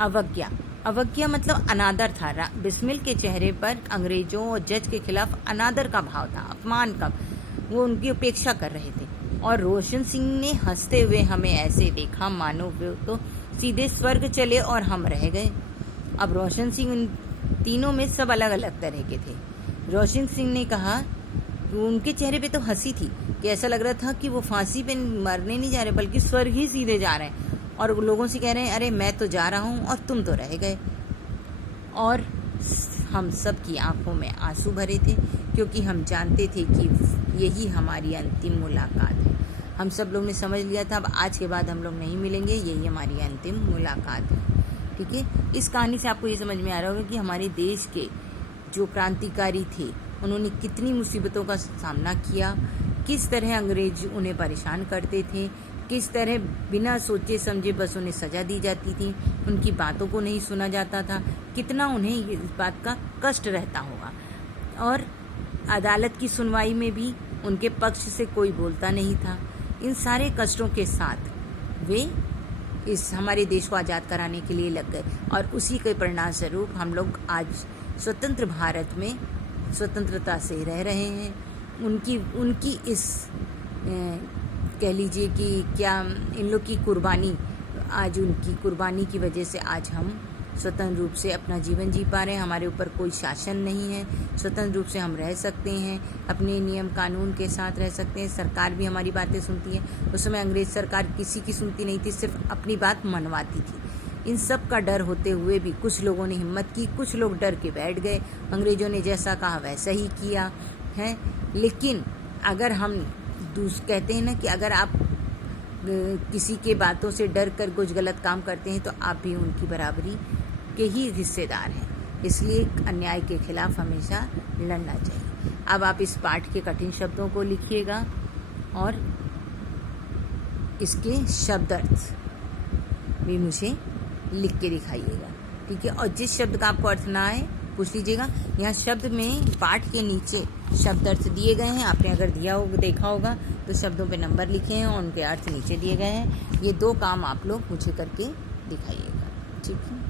अवज्ञा। अवज्ञा मतलब अनादर था। बिस्मिल के चेहरे पर अंग्रेजों और जज के खिलाफ अनादर का भाव था, अपमान का। वो उनकी उपेक्षा कर रहे थे। और रोशन सिंह ने हंसते हुए हमें ऐसे देखा मानो वो तो सीधे स्वर्ग चले और हम रह गए। अब रोशन सिंह उन तीनों में सब अलग अलग तरह के थे। रोशन सिंह ने कहा, उनके चेहरे पे तो हंसी थी कि ऐसा लग रहा था कि वो फांसी पे मरने नहीं जा रहे बल्कि स्वर्ग ही सीधे जा रहे हैं, और लोगों से कह रहे हैं अरे मैं तो जा रहा हूँ और तुम तो रह गए। और हम सब की आंखों में आंसू भरे थे क्योंकि हम जानते थे कि यही हमारी अंतिम मुलाकात है। हम सब लोग ने समझ लिया था अब आज के बाद हम लोग नहीं मिलेंगे, यही हमारी अंतिम मुलाकात है। ठीक है, इस कहानी से आपको ये समझ में आ रहा होगा कि हमारे देश के जो क्रांतिकारी थे उन्होंने कितनी मुसीबतों का सामना किया, किस तरह अंग्रेज उन्हें परेशान करते थे, किस तरह बिना सोचे समझे बस उन्हें सज़ा दी जाती थी, उनकी बातों को नहीं सुना जाता था, कितना उन्हें इस बात का कष्ट रहता होगा। और अदालत की सुनवाई में भी उनके पक्ष से कोई बोलता नहीं था। इन सारे कष्टों के साथ वे इस हमारे देश को आज़ाद कराने के लिए लग गए, और उसी के परिणाम स्वरूप हम लोग आज स्वतंत्र भारत में स्वतंत्रता से रह रहे हैं। उनकी इस कह लीजिए कि क्या इन लोग की कुर्बानी, आज उनकी कुर्बानी की वजह से आज हम स्वतंत्र रूप से अपना जीवन जी पा रहे हैं। हमारे ऊपर कोई शासन नहीं है, स्वतंत्र रूप से हम रह सकते हैं, अपने नियम कानून के साथ रह सकते हैं। सरकार भी हमारी बातें सुनती है। उस समय अंग्रेज सरकार किसी की सुनती नहीं थी, सिर्फ अपनी बात मनवाती थी। इन सब का डर होते हुए भी कुछ लोगों ने हिम्मत की, कुछ लोग डर के बैठ गए। अंग्रेजों ने जैसा कहा वैसा ही किया है। लेकिन अगर हम कहते हैं ना कि अगर आप किसी के बातों से डर कर कुछ गलत काम करते हैं तो आप भी उनकी बराबरी के ही हिस्सेदार हैं। इसलिए अन्याय के खिलाफ हमेशा लड़ना चाहिए। अब आप इस पाठ के कठिन शब्दों को लिखिएगा और इसके शब्दार्थ भी मुझे लिख के दिखाइएगा। ठीक है, और जिस शब्द का आपको अर्थ ना आए पूछ लीजिएगा। यहाँ शब्द में पाठ के नीचे शब्द अर्थ दिए गए हैं। आपने अगर देखा होगा तो शब्दों पे नंबर लिखे हैं और उनके अर्थ नीचे दिए गए हैं। ये 2 काम आप लोग मुझे करके दिखाइएगा। ठीक है।